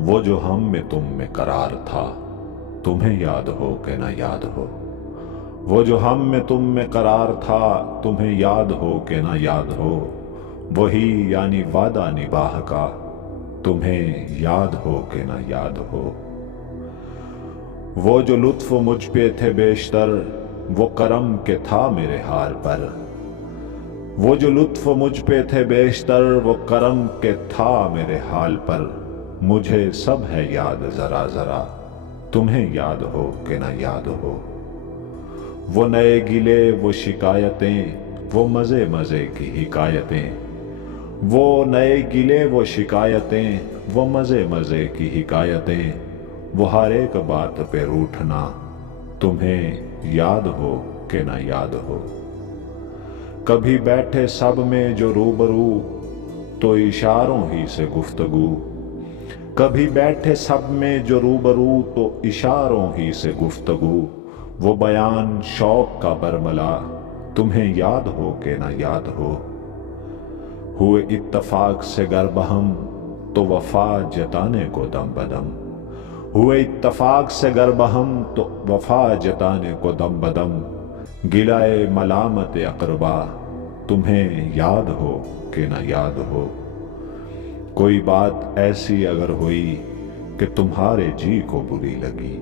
वो जो हम में तुम में करार था, तुम्हें याद हो कि ना याद हो। वो जो हम में तुम में करार था, तुम्हें याद हो कि ना याद हो। वही यानी वादा निबाह का, तुम्हें याद हो कि ना याद हो। वो जो लुत्फ मुझ पे थे बेशतर, वो करम के था मेरे हाल पर। वो जो लुत्फ मुझ पे थे बेशतर, वो करम के था मेरे हाल पर। मुझे सब है याद जरा जरा, तुम्हें याद हो कि ना याद हो। वो नए गिले वो शिकायतें, वो मजे मजे की हिकायतें। वो नए गिले वो शिकायतें, वो मजे मजे की हिकायतें। वो हर एक बात पे रूठना, तुम्हें याद हो कि ना याद हो। कभी बैठे सब में जो रूबरू, तो इशारों ही से गुफ्तगू। कभी बैठे सब में जो रूबरू, तो इशारों ही से गुफ्तगू। वो बयान शौक का बरमला, तुम्हें याद हो कि ना याद हो। हुए इत्तफाक से गर बहम, तो वफा जताने को दम बदम। हुए इत्तफाक से गर बहम, तो वफा जताने को दम बदम। गिलाए मलामत अकरबा, तुम्हें याद हो कि ना याद हो। कोई बात ऐसी अगर हुई कि तुम्हारे जी को बुरी लगी।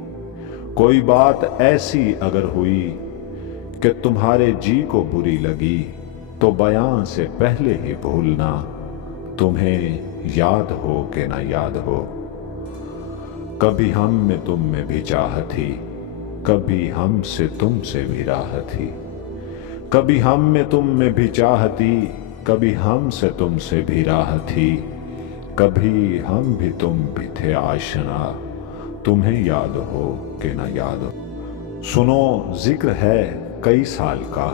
कोई बात ऐसी अगर हुई कि तुम्हारे जी को बुरी लगी, तो बयां से पहले ही भूलना, तुम्हें याद हो कि ना याद हो। कभी हम में तुम में भी चाह थी, कभी हमसे तुमसे भी राह थी। कभी हम में तुम में भी चाहती, कभी हमसे तुमसे भी राह थी। कभी हम भी तुम भी थे आशना, तुम्हें याद हो कि ना याद हो। सुनो जिक्र है कई साल का,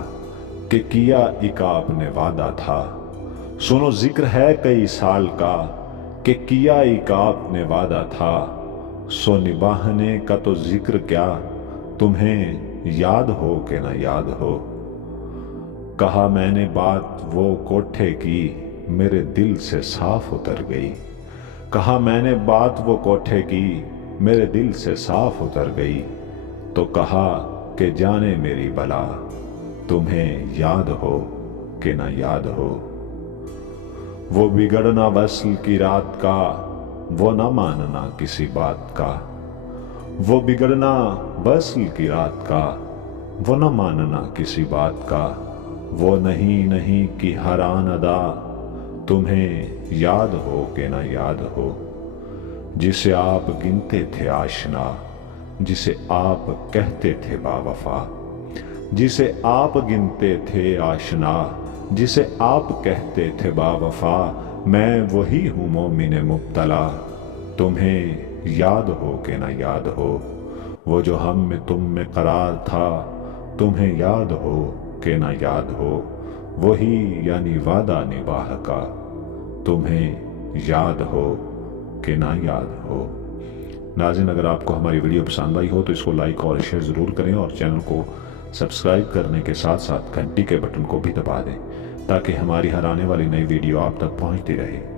कि किया एक आपने वादा था। सुनो जिक्र है कई साल का, कि किया एक आपने वादा था। सो निभाने का तो जिक्र क्या, तुम्हें याद हो कि ना याद हो। कहा मैंने बात वो कोठे की, मेरे दिल से साफ उतर गई। कहा मैंने बात वो कोठे की, मेरे दिल से साफ उतर गई। तो कहा कि जाने मेरी बला, तुम्हें याद हो कि ना याद हो। वो बिगड़ना वस्ल की रात का, वो न मानना किसी बात का। वो बिगड़ना वस्ल की रात का, वो न मानना किसी बात का। वो नहीं नहीं की हरान अदा, तुम्हें याद हो कि ना याद हो। जिसे आप गिनते थे आशना, जिसे आप कहते थे बावफा। जिसे आप गिनते थे आशना, जिसे आप कहते थे बावफा। मैं वही हूँ मोमिन मुब्तला, तुम्हें याद हो कि ना याद हो। वो जो हम में तुम में करार था, तुम्हें याद हो कि ना याद हो। वही यानी वादा निबाह का, तुम्हें याद हो कि ना याद हो। नाज़रीन, अगर आपको हमारी वीडियो पसंद आई हो तो इसको लाइक और शेयर ज़रूर करें, और चैनल को सब्सक्राइब करने के साथ साथ घंटी के बटन को भी दबा दें, ताकि हमारी हर आने वाली नई वीडियो आप तक पहुंचती रहे।